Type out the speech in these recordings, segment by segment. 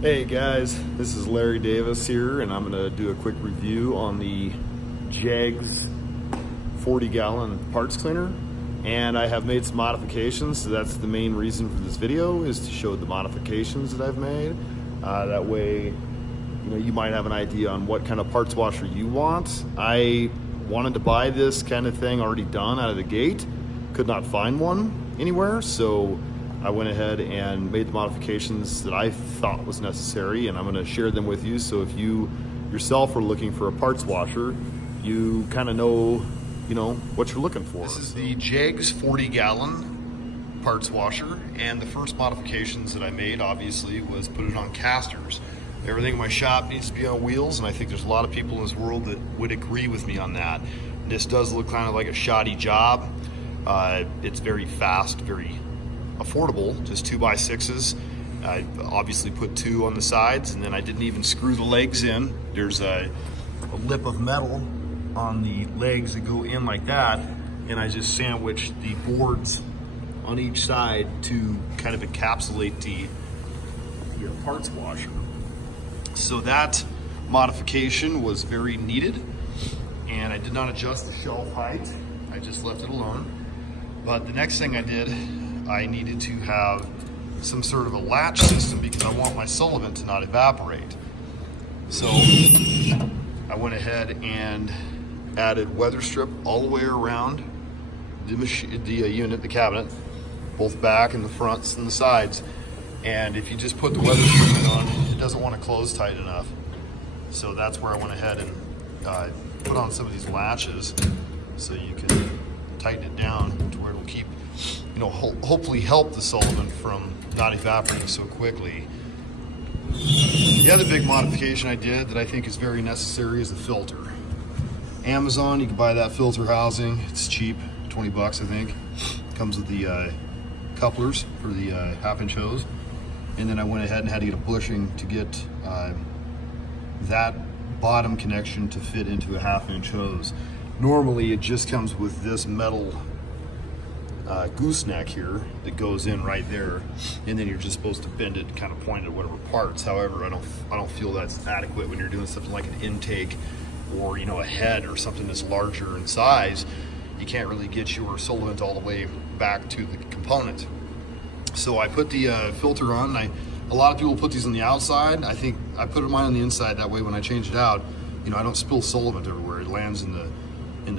Hey guys, this is Larry Davis here, and I'm going to do a quick review on the Jegs 40-gallon parts cleaner. And I have made some modifications, so that's the main reason for this video, is to show the modifications that I've made. That way, you might have an idea on what kind of parts washer you want. I wanted to buy this kind of thing already done out of the gate, could not find one anywhere, so I went ahead and made the modifications that I thought was necessary, and I'm going to share them with you. So if you yourself are looking for a parts washer, you kind of know, what you're looking for. This is the Jegs 40-gallon parts washer, and the first modifications that I made, obviously, was put it on casters. Everything in my shop needs to be on wheels, and I think there's a lot of people in this world that would agree with me on that. This does look kind of like a shoddy job. It's very fast, very affordable, just 2x6s. I obviously put 2 on the sides, and then I didn't even screw the legs in. There's a lip of metal on the legs that go in like that, and I just sandwiched the boards on each side to kind of encapsulate the parts washer. So that modification was very needed, and I did not adjust the shelf height. I just left it alone. But the next thing I did, I needed to have some sort of a latch system because I want my solvent to not evaporate. So I went ahead and added weather strip all the way around the unit, the cabinet, both back and the fronts and the sides. And if you just put the weather strip on, it doesn't want to close tight enough. So that's where I went ahead and put on some of these latches so you can tighten it down to where it'll keep, hopefully help the solvent from not evaporating so quickly. The other big modification I did that I think is very necessary is the filter. Amazon, you can buy that filter housing. It's cheap, 20 bucks I think. Comes with the couplers for the half-inch hose. And then I went ahead and had to get a bushing to get that bottom connection to fit into a half-inch hose. Normally it just comes with this metal gooseneck here that goes in right there, and then you're just supposed to bend it and kind of point it at whatever parts. However, I don't feel that's adequate when you're doing something like an intake or a head or something that's larger in size. You can't really get your solvent all the way back to the component. So I put the filter on. A lot of people put these on the outside. I think I put mine on the inside. That way when I change it out, I don't spill solvent everywhere. It lands in the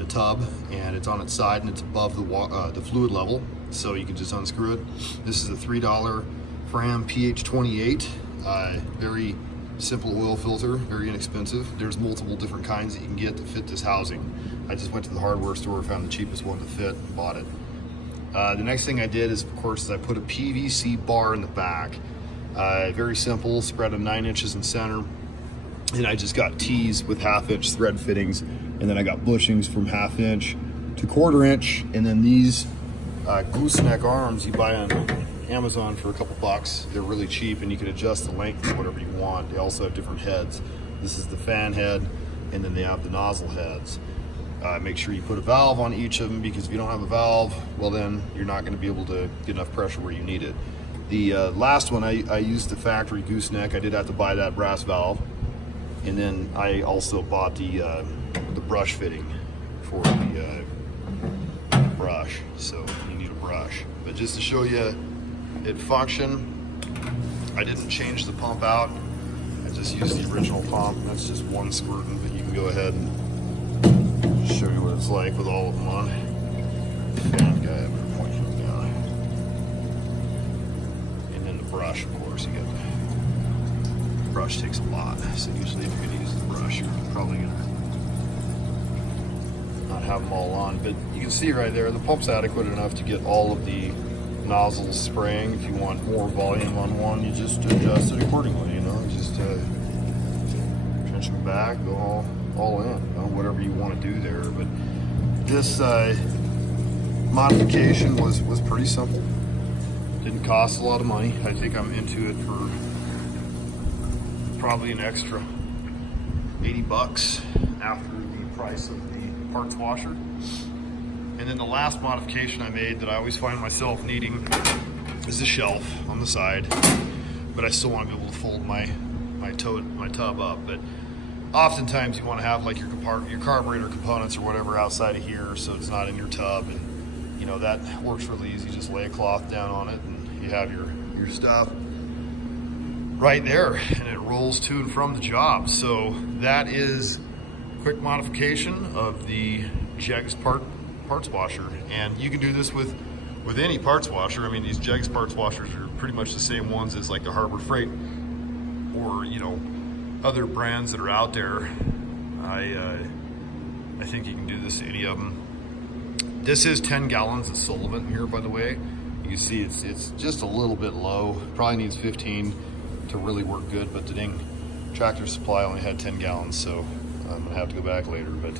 tub, and it's on its side, and it's above the fluid level, so you can just unscrew it. This is a $3 Fram PH28, very simple oil filter, very inexpensive. There's multiple different kinds that you can get to fit this housing. I just went to the hardware store, found the cheapest one to fit, and bought it. The next thing I did is, of course, I put a PVC bar in the back. Very simple, spread of 9 inches in center, and I just got T's with half-inch thread fittings, and then I got bushings from 1/2 inch to 1/4 inch, and then these gooseneck arms you buy on Amazon for a couple bucks. They're really cheap, and you can adjust the length to whatever you want. They also have different heads. This is the fan head, and then they have the nozzle heads. Make sure you put a valve on each of them, because if you don't have a valve, well then you're not going to be able to get enough pressure where you need it. The last one, I used the factory gooseneck. I did have to buy that brass valve, and then I also bought the brush fitting for the brush, so you need a brush. But just to show you it function, I didn't change the pump out. I just used the original pump. That's just one squirting, but you can go ahead and show you what it's like with all of them on. Fan guy, I better point him down. And then the brush, of course, you get the brush takes a lot, so usually if you're going to use the brush, you're probably going to not have them all on. But you can see right there, the pump's adequate enough to get all of the nozzles spraying. If you want more volume on one, you just adjust it accordingly, just trench them back, go all in, whatever you want to do there. But this modification was pretty simple. Didn't cost a lot of money. I think I'm into it for probably an extra 80 bucks after the price of the parts washer. And then the last modification I made that I always find myself needing is the shelf on the side. but I still want to be able to fold my tub up. But oftentimes you want to have like your carburetor components or whatever outside of here, so it's not in your tub, and you know that works really easy. Just lay a cloth down on it, and you have your stuff right there, and it rolls to and from the job. So that is quick modification of the Jegs parts washer, and you can do this with any parts washer. I mean, these Jegs parts washers are pretty much the same ones as like the Harbor Freight or, you know, other brands that are out there. I think you can do this to any of them. This is 10 gallons of Sullivan here, by the way. You can see it's just a little bit low. Probably needs 15 to really work good, but the dang Tractor Supply only had 10 gallons, so I'm gonna have to go back later. But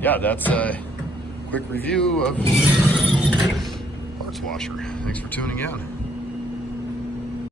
yeah, that's a quick review of parts washer. Thanks for tuning in.